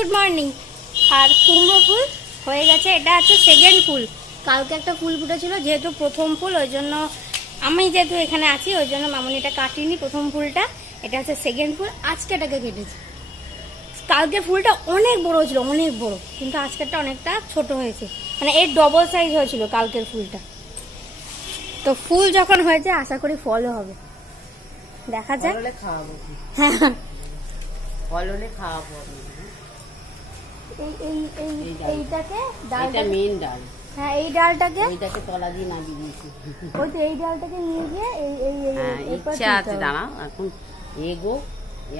Good morning. আর কুমড়ো ফুল হয়ে গেছে, এটা হচ্ছে সেকেন্ড ফুল। কালকে একটা ফুল ফুটেছিল, যেহেতু প্রথম ফুল ওই জন্য আমি যেহেতু এখানে আছি ওই জন্য মামনি এটা কাটিনি প্রথম ফুলটা। এটা হচ্ছে সেকেন্ড ফুল, আজকে এটাকে কেটেছি। কালকে ফুলটা অনেক বড় ছিল, অনেক বড়, কিন্তু আজকেরটা অনেকটা ছোট হয়েছে, মানে এর ডবল সাইজ হয়েছিল কালকের ফুলটা। তো ফুল যখন হয়েছে আশা করি ফলও হবে, দেখা যাক। খাওয়াবো, হ্যাঁ ফল হলে খাওয়াবো। এইটাকে ডালটা মেইন ডাল। হ্যাঁ, এই ডালটাকে এইটাকে তলা দিয়ে নামিয়ে দিয়েছি। ওই তো এই ডালটাকে নিয়ে গিয়ে ইচ্ছা আছে, দাঁড়াও এখন এগো।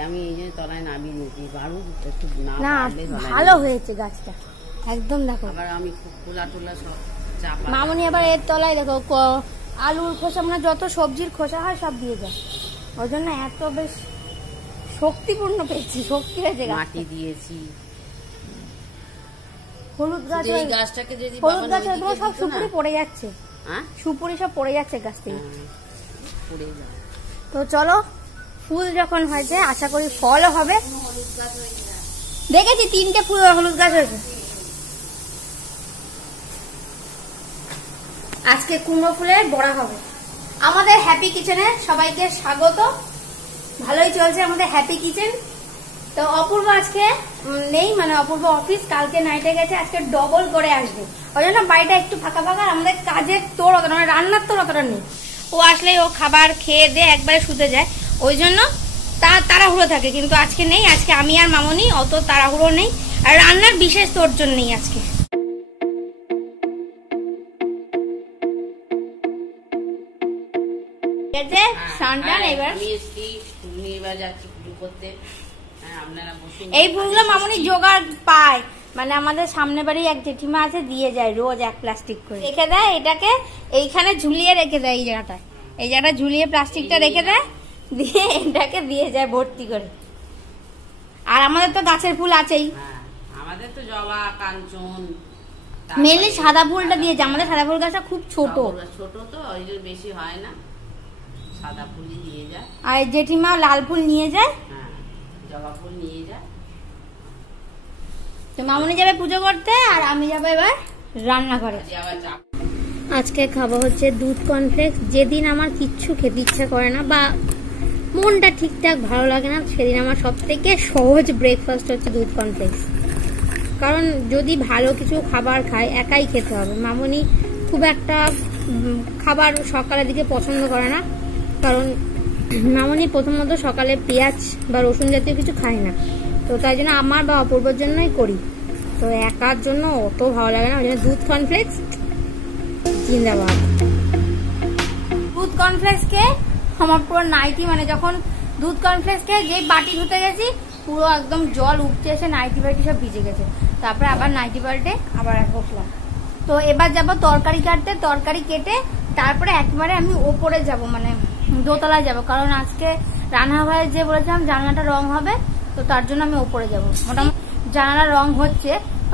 আমি এই জন্য তলায় নামিয়ে নিয়েছি, বারু একটু না ভালো হয়েছে গাছটা একদম। দেখো আবার আমি খোলা টোলা সব চাপা। মামনি আবার এর তলায় দেখো আলুর খোসা, মানে যত সবজির খোসা হয় সব দিয়ে যায়, ওই জন্য এত বেশ শক্তিপূর্ণ পেয়েছি, শক্তি হয়েছে। মাটি দিয়েছি। হলুদ গাছ, এই গাছটাকে যদি হলুদ গাছ সব সুপুরি পড়ে যাচ্ছে, সুপুরি সব পড়ে যাচ্ছে গাছ থেকে। তো চলো, ফুল যখন হয়েছে আশা করি ফলও হবে। দেখেছি 3টে ফুল হলুদ গাছ হয়েছে। আজকে কুমড়ো ফুলের বড়া হবে। আমাদের হ্যাপি কিচেনে সবাইকে স্বাগত। ভালোই চলছে আমাদের হ্যাপি কিচেন। তো অপূর্ব আজকে নেই, মানে অপূর্ব অফিস কালকে নাইটে গেছে, আজকে ডবল করে আসবে, ওই জন্য বাড়িটা একটু ফাঁকা ফাঁকা। আমাদের কাজের তোর অতটা, মানে রান্নার তোর অতটা নেই। ও আসলেই ও খাবার খেয়ে দিয়ে একবারে শুতে যায়, ওই জন্য তাড়াহুড়ো থাকে। কিন্তু আজকে নেই, আজকে আমি আর মামনি, অত তাড়াহুড়ো নেই, আর রান্নার বিশেষ তোরজোর নেই আজকে। এই ফুলগুলো মামনি জোগাড় পায়, মানে আমাদের সামনে বাড়ি এক জেঠিমা আছে, দিয়ে যায় রোজ 1 প্লাস্টিক করে রেখে দেয়। এটাকে এইখানে ঝুলিয়ে রেখে দেয়, এই জায়গাটা ঝুলিয়ে প্লাস্টিকটা রেখে দেয়, দিয়ে এটাকে দিয়ে যায় ভর্তি করে। আর আমাদের তো গাছের ফুল আছেই, আমাদের তো জবা, কাঞ্চন, মেনলি সাদা ফুলটা দিয়েছে। আমাদের সাদা ফুল গাছটা খুব ছোট ছোট, তো ওই জন্য বেশি হয় না, সাদা ফুলই দিয়ে যায়। আর জেঠিমা লাল ফুল নিয়ে যায়, জবা ফুল নিয়ে যায়। তো মামনি যাবে পুজো করতে, আর আমি যাবো এবার রান্না করে। আজকে খাবো হচ্ছে দুধ কর্নফ্লেক্স। যেদিন আমার কিচ্ছু খেতে ইচ্ছা করে না বা মনটা ঠিকঠাক ভালো লাগে না, সেদিন আমার সব থেকে সহজ ব্রেকফাস্ট হচ্ছে দুধ কর্নফ্লেক্স। কারণ যদি ভালো কিছু খাবার খায় একাই খেতে হবে। মামনি খুব একটা খাবার সকালের দিকে পছন্দ করে না, কারণ মামনি প্রথমত সকালে পেঁয়াজ বা রসুন জাতীয় কিছু খায় না। তো তাই জন্য আমার বা অপূর্বর জন্যই করি, তো একার জন্য অত ভালো লাগে না, ওই জন্য দুধ কর্নফ্লেক্স জিন্দাবাদ। দুধ কর্নফ্লেক্স খেয়ে আমার পুরো নাইটি, মানে যখন দুধ কর্নফ্লেক্স খেয়ে যে বাটি ধুতে গেছি পুরো একদম জল উপচে এসে নাইটি বাটি সব ভিজে গেছে। তারপরে আবার নাইটি পাল্টে আবার বসলাম। তো এবার যাবো তরকারি কাটতে, তরকারি কেটে তারপরে একবারে আমি ওপরে যাব, মানে দোতলায় যাব, কারণ আজকে রান্নাঘরে যে বলেছিলাম জানলাটা রং হবে, তো তার জন্য আমি ওপরে যাব। মোটামুটি জানালার রং হচ্ছে,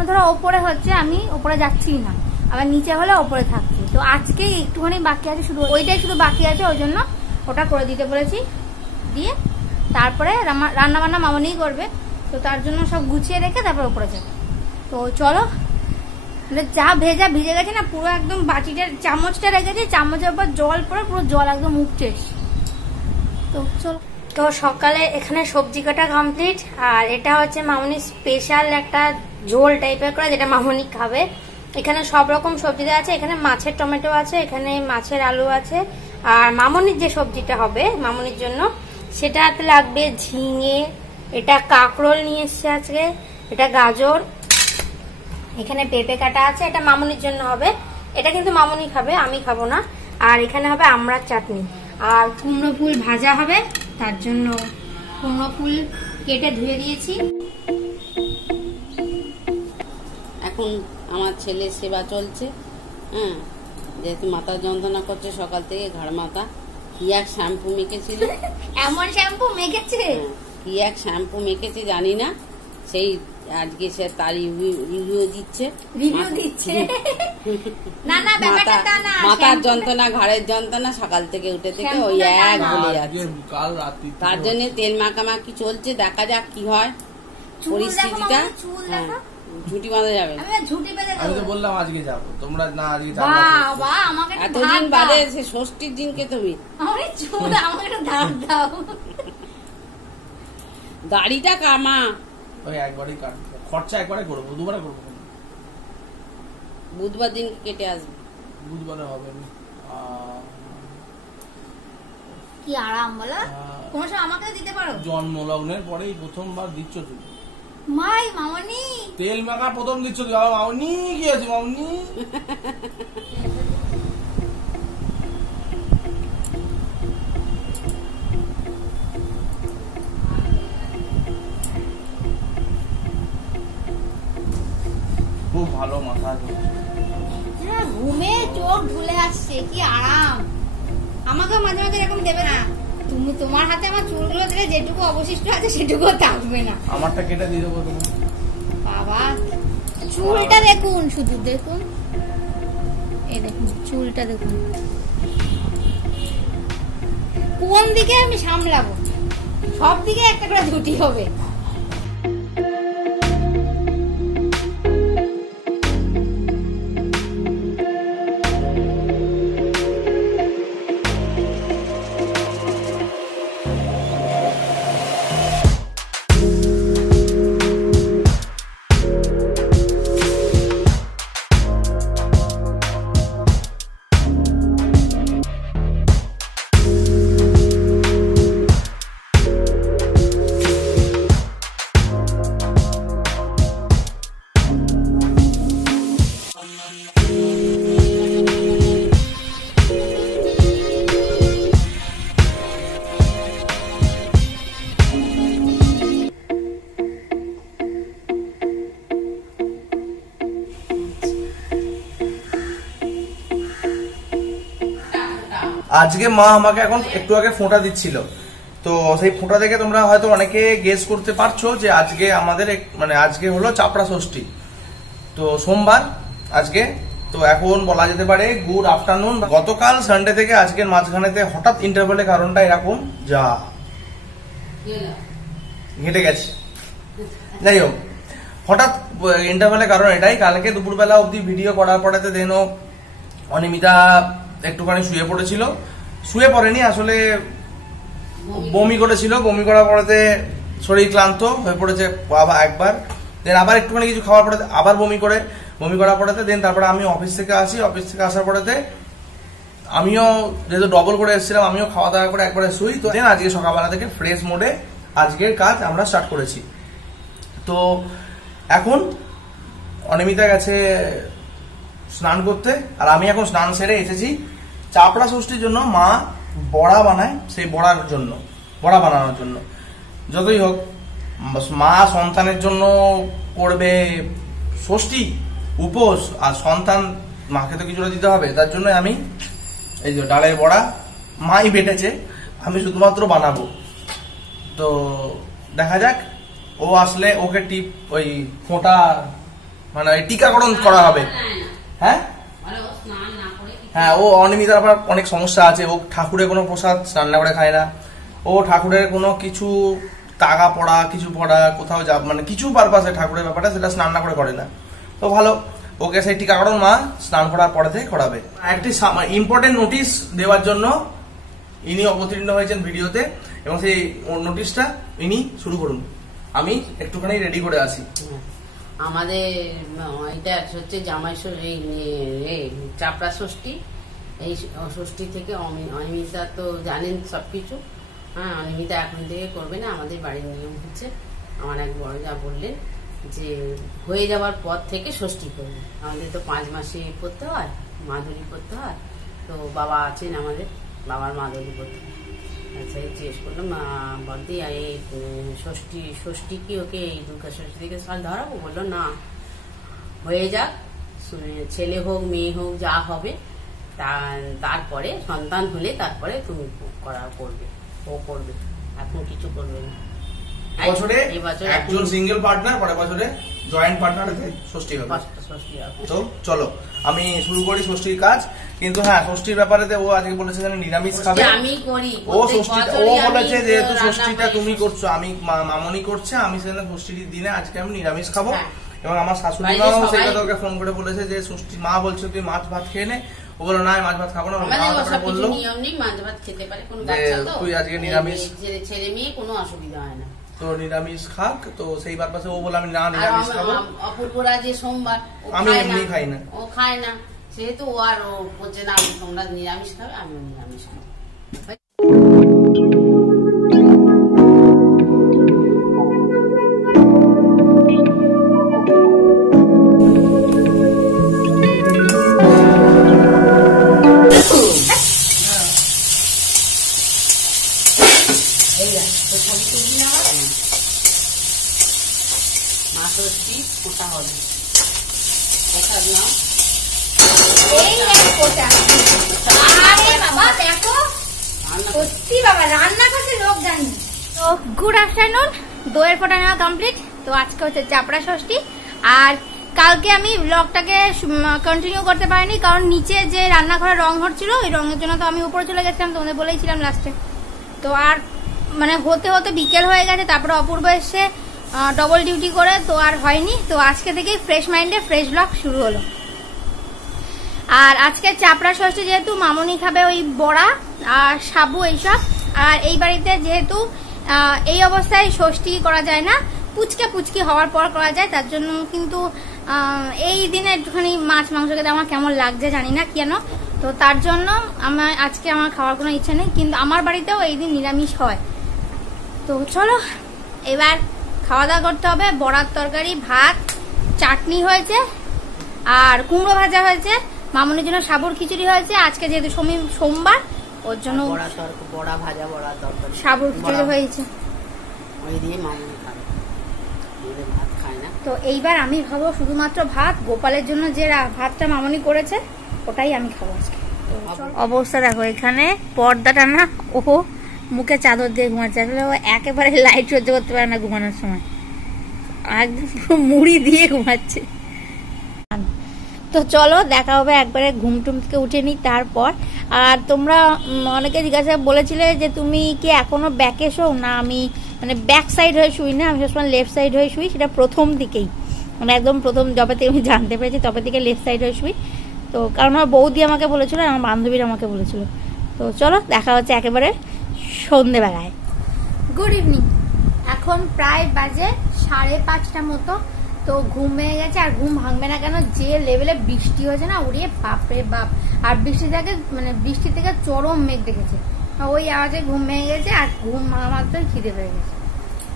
ধরো ওপরে হচ্ছে, আমি ওপরে যাচ্ছি না, আবার নিচে হলে ওপরে থাকছি। তো আজকে একটুখানি বাকি আছে, শুধু ওইটাই শুধু বাকি আছে, ওই জন্য ওটা করে দিতে বলেছি। দিয়ে তারপরে রান্না বান্না মামনিই করবে, তো তার জন্য সব গুছিয়ে রেখে তারপর ওপরে যাবে। তো চলো, যা ভেজা ভিজে গেছে না পুরো, একদম বাটিটা চামচটা রেখেছি, চামচের উপর জল পরে পুরো জল একদম উপচে। তো চলো, তো সকালে এখানে সবজি কাটা কমপ্লিট। আর এটা হচ্ছে মামনি স্পেশাল একটা ঝোল টাইপের করে, যেটা মামনি খাবে। এখানে সব রকম সবজি দেওয়া আছে, এখানে মাছের টমেটো আছে, এখানে মাছের আলু আছে। আর মামনির যে সবজিটা হবে মামনির জন্য, সেটাতে লাগবে ঝিঙে, এটা কাঁকরোল নিয়ে এসছে আজকে, এটা গাজর, এখানে পেঁপে কাটা আছে, এটা মামনির জন্য হবে। এটা কিন্তু মামনি খাবে, আমি খাবো না। আর এখানে হবে আমড়ার চাটনি, আর কুমড়ো ফুল ভাজা হবে, তার জন্য কুমড়ো ফুল কেটে ধুয়ে দিয়েছি। এখন আমার ছেলের সেবা চলছে, যেহেতু মাথা যন্ত্রণা করছে সকাল থেকে, ঘাড় মাথা। কি এক শ্যাম্পু মেখেছিল, এমন শ্যাম্পু মেখেছে, কি এক শ্যাম্পু মেখেছে জানি না, সেই আজকে সে তার রিভিউ দিচ্ছে। মাথার যন্ত্রণা, ঘাড়ের যন্ত্রণা, সকাল থেকে উঠে থেকে ওই এক বলে যাচ্ছে। তার জন্য তেল মাখামাখি চলছে, দেখা যাক কি হয়। পরিস্থিতিটা ঝুটি বাঁধা যাবে। আমি তো বললাম আজকে যাবো, তোমরা না আজকে এতদিন বাদে সে ষষ্ঠীর দিনকে তুমি দাড়িটা কামা ওই একবারই কাটবো, খরচা একবারে করবো, দুবারে করবো। বুধবার দিন কেটে আসবে। বুধবারে হবে কি আরাম বলো, কোন সময় আমাকে দিতে পারো। জন্মলগ্নের পরেই প্রথমবার দিচ্ছ তুমি। মাই মামনি তেল মাখা প্রথম দিচ্ছ তুমি। মামনি কি আছে মামনি? খুব ভালো মাসাজ হচ্ছে। ঘুমে চোখ ঢুলে আসছে, কি আরাম। আমাকে মাঝে মাঝে এরকম দেবে না, তুমি তোমার হাতে আমার চুলগুলো দিলে যেটুকু অবশিষ্ট আছে সেটুকু থাকবে না। আমারটা কেটে দিয়ে দেবো তুমি। বাবা চুলটা দেখুন, শুধু দেখুন, এই দেখুন চুলটা দেখুন, কোন দিকে আমি সামলাবো, সব দিকে একটা করে ঝুটি হবে। আজকে মা আমাকে এখন একটু আগে ফোঁটা দিচ্ছিল, তো সেই ফোঁটা দেখে তোমরা হয়তো অনেকে গেস করতে পারছো যে আজকে আমাদের মানে আজকে হলো চাপড়া ষষ্ঠী, তো সোমবার আজকে। তো এখন বলা যেতে পারে গুড আফটারনুন। গতকাল সানডে থেকে আজকের মাঝখানেতে হঠাৎ ইন্টারভেলের কারণটা এরকম যা ঘেটে গেছে। যাই হোক, হঠাৎ ইন্টারভেলের কারণ এটাই, কালকে দুপুরবেলা অব্দি ভিডিও করার পরেতে দেন অনিমিতা একটুখানি শুয়ে পড়েছিল, শুয়ে পড়েনি আসলে, বমি করেছিল। বমি করার পরেতে শরীর ক্লান্ত হয়ে পড়েছে আবার একবার, দেন আবার একটুখানি কিছু খাওয়ার পরে আবার বমি করার পরেতে দেন তারপরে আমি অফিস থেকে আসি। অফিস থেকে আসার পরেতে আমিও যেহেতু ডবল করে এসেছিলাম, আমিও খাওয়া দাওয়া করে একবারে শুই। তো দেন আজকে সকালবেলা থেকে ফ্রেশ মোডে আজকের কাজ আমরা স্টার্ট করেছি। তো এখন অনিমিতা গেছে স্নান করতে, আর আমি এখন স্নান সেরে এসেছি। চাপড়া ষষ্ঠীর জন্য মা বড়া বানায়, সেই বড়া বানানোর জন্য। যতই হোক মা সন্তানের জন্য করবে ষষ্ঠী উপোস, আর সন্তান মাকে তো কিছুটা দিতে হবে, তার জন্য আমি এই যে ডালের বড়া মাই বেটেছে, আমি শুধুমাত্র বানাবো। তো দেখা যাক, ও আসলে ওকে ওই ফোঁটা মানে টিকাকরণ করা হবে। হ্যাঁ হ্যাঁ, ও অনিমিতার আবার অনেক সমস্যা আছে, ও ঠাকুরের কোনো প্রসাদ স্নান না করে খায় না, ও ঠাকুরের কোনো কিছু তাগা পড়া কিছু পড়া কোথাও যা মানে কিছু পারপাসে ঠাকুরের ব্যাপারটা সেটা স্নান না করে না। তো ভালো, ওকে সেই টিকাকরণ মা স্নান করার পরেতে করাবে। একটি ইম্পর্টেন্ট নোটিশ দেওয়ার জন্য ইনি অবতীর্ণ হয়েছেন ভিডিওতে, এবং সেই নোটিশটা ইনি শুরু করুন, আমি একটুখানি রেডি করে আসি। আমাদের এটা হচ্ছে জামাই চাপড়া ষষ্ঠী। এই ষষ্ঠী থেকে অনিমিতা তো জানেন সবকিছু। হ্যাঁ, অনিমিতা এখন থেকে করবে না, আমাদের বাড়ির নিয়ম হচ্ছে, আমার এক বড় যা বললেন যে হয়ে যাওয়ার পর থেকে ষষ্ঠী করবে। আমাদের তো 5 মাসে করতে হয়, মাদুরি করতে হয়। তো বাবা আছেন আমাদের, বাবার মাদুরি করতে হয়। আচ্ছা, জিজ্ঞেস করলাম বলদি এই ষষ্ঠী কি ওকে এই দুর্গা ষষ্ঠী থেকে সাল ধরাবো? বললো না, হয়ে যাক, ছেলে হোক মেয়ে হোক যা হবে, তারপরে সন্তান হলে তারপরে তুমি করবে, ও করবে, এখন কিছু করবে না। বছরে একজন সিঙ্গেল পার্টনার, পরের বছরে জয়েন্ট পার্টনারে ষষ্ঠী হবে। ষষ্ঠী হবে। তো চলো আমি শুরু করি ষষ্ঠীর কাজ। কিন্তু হ্যাঁ, ষষ্ঠীর ব্যাপারে ও আজকে বলেছে যে নিরামিষ খাবে। আমি করি, ও ষষ্ঠী ও বলেছে যেহেতু ষষ্ঠীটা তুমি করছো, আমি মামনি করছে, আমি সেখানে ষষ্ঠীর দিনে আজকে আমি নিরামিষ খাবো। এবং আমার শাশুড়ি মাও সেটা তোকে ফোন করে বলেছে যে ষষ্ঠী মা বলছে তুই মাছ ভাত খেয়ে নে। ও বললো না মাছ ভাত খাবো না, বললো তুই আজকে নিরামিষ, ছেলে মেয়ে কোনো অসুবিধা হয় না, তো নিরামিষ খাক। তো সেই পারপাসে ও বলে আমি না নিরামিষ খাবো। অপূর্বরা যে সোমবার আমি এমনি খাই না, ও খায় না, সেহেতু ও আর ও বলছে না তোমরা নিরামিষ খাবে, আমিও নিরামিষ খাবো। গুড আফটারনুন, দইয়ের ফোঁটা নেওয়া কমপ্লিট। তো আজকে হচ্ছে চাপড়া ষষ্ঠী। আর কালকে আমি ব্লগটাকে কন্টিনিউ করতে পারিনি, কারণ নিচে যে রান্নাঘরে রং হচ্ছিল, ওই রঙের জন্য তো আমি উপরে চলে গেছিলাম, তোমাদের বলেইছিলাম লাস্টে। তো আর মানে হতে হতে বিকেল হয়ে গেছে, তারপরে অপূর্ব এসে ডবল ডিউটি করে, তো আর হয়নি। তো আজকে থেকেই ফ্রেশ মাইন্ডে ফ্রেশ ব্লগ শুরু হলো। আর আজকে চাপড়া ষষ্ঠী যেহেতু মামনি খাবে ওই বড়া আর সাবু এইসব। আর এই বাড়িতে যেহেতু এই অবস্থায় ষষ্ঠী করা যায় না, পুচকি হওয়ার পর করা যায়, তার জন্য কিন্তু এই দিনে একটুখানি মাছ মাংস খেতে আমার কেমন লাগছে জানি না কেন। তো তার জন্য আজকে আমার খাওয়ার কোনো ইচ্ছা নেই, কিন্তু আমার বাড়িতেও এই দিন নিরামিষ হয়। তো চলো এবার খাওয়া দাওয়া করতে হবে। বড়ার তরকারি, ভাত, চাটনি হয়েছে, আর কুমড়ো ভাজা হয়েছে। মামনির জন্য সাবুর খিচুড়ি হয়েছে। আজকে যেহেতু সোমবার, ওর জন্য বড়া ভাজা, বড়া তরকারি, সাবুর খিচুড়ি হয়েছে। ওই দিয়ে মামনি খাবে, ভাত খায় না। তো এইবার আমি খাবো শুধুমাত্র ভাত। গোপালের জন্য যে ভাতটা মামনি করেছে ওটাই আমি খাবো আজকে। অবস্থা দেখো, এখানে পর্দাটা না, ওহো মুখে চাদর দিয়ে ঘুমাচ্ছে। আসলে ও একেবারে লাইট সহ্য করতে পারে না ঘুমানোর সময়, একদম পুরো মুড়ি দিয়ে ঘুমাচ্ছে। তো চলো দেখা হবে একবারে ঘুম টুম থেকে উঠে নি তারপর। আর তোমরা অনেকে জিজ্ঞাসা বলেছিলে যে তুমি কি এখনো ব্যাকে শো না। আমি মানে ব্যাক সাইড হয়ে শুই না, আমি সবসময় লেফট সাইড হয়ে শুই। সেটা প্রথম দিকেই, মানে একদম প্রথম যবে থেকে আমি জানতে পেরেছি তবে থেকে লেফট সাইড হয়ে শুই। তো কারণ আমার বৌদি আমাকে বলেছিল, আমার বান্ধবীরা আমাকে বলেছিল। তো চলো দেখা হচ্ছে একেবারে সন্ধেবেলায়। Good evening. এখন প্রায় বাজে 5:30 মতো। তো ঘুম ভেঙে গেছে, আর ঘুম ভাঙবে না কেন, যে লেভেলে বৃষ্টি হয়েছে না, উড়িয়ে বাপরে বাপ। আর বৃষ্টি থেকে চরম মেঘ দেখেছে, ওই আওয়াজে ঘুম ভেঙে গেছে। আর ঘুম ভাঙা মাত্রই খিদে পেয়ে গেছে।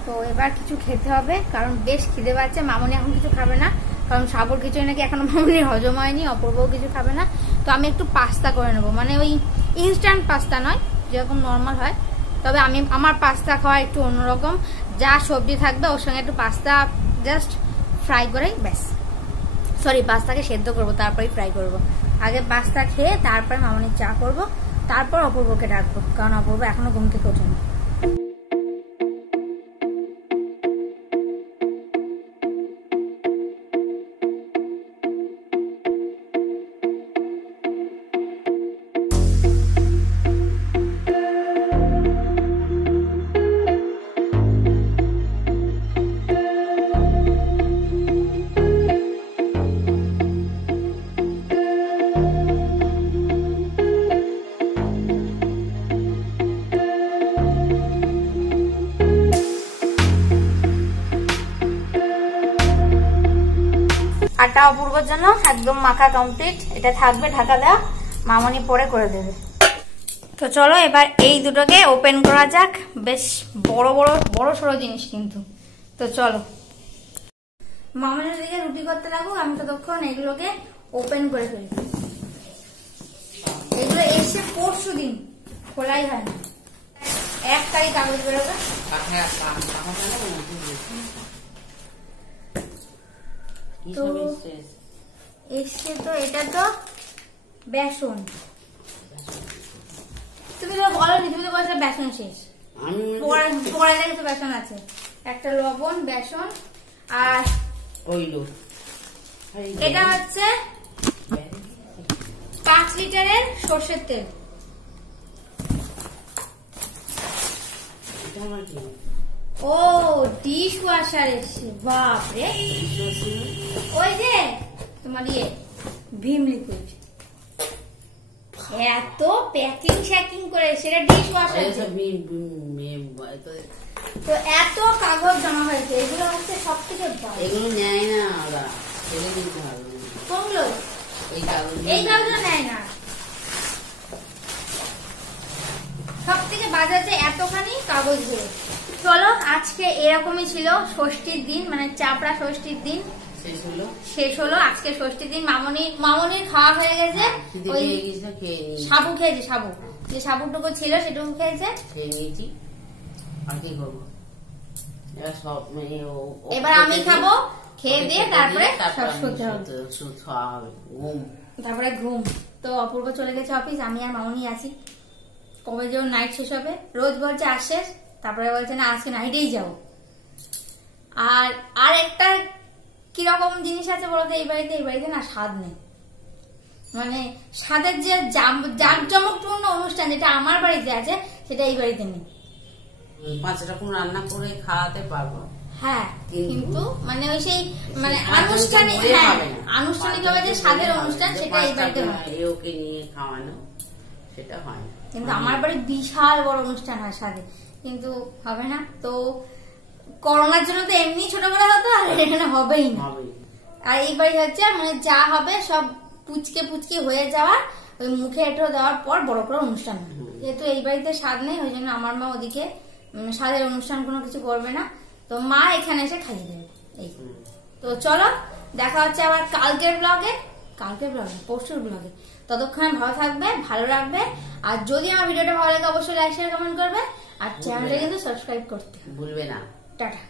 তো এবার কিছু খেতে হবে, কারণ বেশ খিদে পাচ্ছে। মামনি এখন কিছু খাবে না, কারণ সাবুর খিচুড়ি নাকি এখনো মামনির হজম হয়নি। অপূর্বও কিছু খাবে না। তো আমি একটু পাস্তা করে নেবো, মানে ওই ইনস্ট্যান্ট পাস্তা নয়, যেরকম নর্মাল হয়। তবে আমার পাস্তা খাওয়া একটু অন্যরকম, যা সবজি থাকবে ওর সঙ্গে একটু পাস্তা জাস্ট ফ্রাই করে, ব্যাস। সরি, পাস্তাকে সেদ্ধ করবো তারপরেই ফ্রাই করবো। আগে পাস্তা খেয়ে তারপরে মামনির চা করবো, তারপর অপূর্বকে ডাকবো, কারণ অপূর্ব এখনো ঘুম থেকে ওঠেনি। আটা অপূর্বর জন্য একদম মাখা কমপ্লিট। এটা থাকবে ঢাকা দেওয়া, মামনি পরে করে দেবে। তো চলো এবার এই দুটোকে ওপেন করা যাক। বেশ বড় সড়ো জিনিস কিন্তু। তো চলো মামনির দিকে রুটি করতে লাগুক, আমি ততক্ষণ এগুলোকে ওপেন করে ফেলি। এগুলো এসে পরশু দিন, খোলাই হয় না। 1 তারিখ কাগজ বেরোবে। তো এসছে, তো এটা তো বেসন। তুমি তো বলোনি, তুমি তো বলছো বেসন শেষ। পোড়া তো বেসন আছে, একটা লবণ, বেসন আর ওইলো এটা হচ্ছে 5 লিটারের সর্ষের তেল। ও ডিশ ওয়াশার এসছে, বাপরে। ওই যে তোমার ভীম লিকুইড, এত প্যাকিং শ্যাকিং করে, সেটা ডিশ ওয়াশার। তো এত কাগজ জমা হয়েছে, এগুলো হচ্ছে সব থেকে এগুলো নেয় না ওরা, কোনগুলো? এই কাগজগুলো নেয় না। সব থেকে বাজে হচ্ছে এতখানি কাগজ গুলো। চলো আজকে এরকমই ছিল ষষ্ঠীর দিন, মানে চাপড়া ষষ্ঠীর দিন শেষ হলো। আজকে ষষ্ঠীর দিন মামনির খাওয়া হয়ে গেছে, ওই সাবু খেয়েছে, সাবু যে সাবুটুকু ছিল সেটুকু খেয়েছে। এবার আমি খাবো, খেয়ে দিয়ে তারপরে তারপরে ঘুম। তো অপূর্ব চলে গেছে অফিস, আমি আর মামনি আছি। কবে যে নাইট শেষ হবে, রোজ বলছে আজ শেষ, তারপরে বলছে না আজকে নাইটেই যাবো। আর একটা কিরকম জিনিস আছে বলতে, এই বাড়িতে না স্বাদ নেই, মানে স্বাদের যে জাঁকজমকপূর্ণ অনুষ্ঠান যেটা আমার বাড়িতে আছে সেটা এই বাড়িতে নেই। 5 রকম রান্না করে খাওয়াতে পারবো, হ্যাঁ, কিন্তু মানে ওই সেই মানে আনুষ্ঠানিক ভাবে যে স্বাদের অনুষ্ঠান সেটা এই বাড়িতে হয়, ওকে নিয়ে খাওয়ানো সেটা হয় না। কিন্তু আমার বাড়ি বিশাল বড় অনুষ্ঠান হয় স্বাদে, কিন্তু হবে না। তো করোনার জন্য তো এমনি ছোট করে হতো, আর এখানে হবেই না। আর এই বাড়ি হচ্ছে মানে যা হবে সব পুচকে হয়ে যাওয়া, ওই মুখে এঁটো দেওয়ার পর বড় করে অনুষ্ঠান হয়। যেহেতু এই বাড়িতে স্বাদ নেই, ওই জন্য আমার মা ওদিকে স্বাদের অনুষ্ঠান কোনো কিছু করবে না, তো মা এখানে এসে খাইয়ে দেবে। এই তো চলো দেখা হচ্ছে আবার কালকের ব্লগে, পরশুর ব্লগে। ততক্ষণ ভালো থাকবে, ভালো রাখবে, আর যদি আমার ভিডিওটা ভালো লাগে অবশ্যই লাইক শেয়ার কমেন্ট করবে, আর চ্যানেলটা কিন্তু সাবস্ক্রাইব করতে ভুলবে না। টাটা।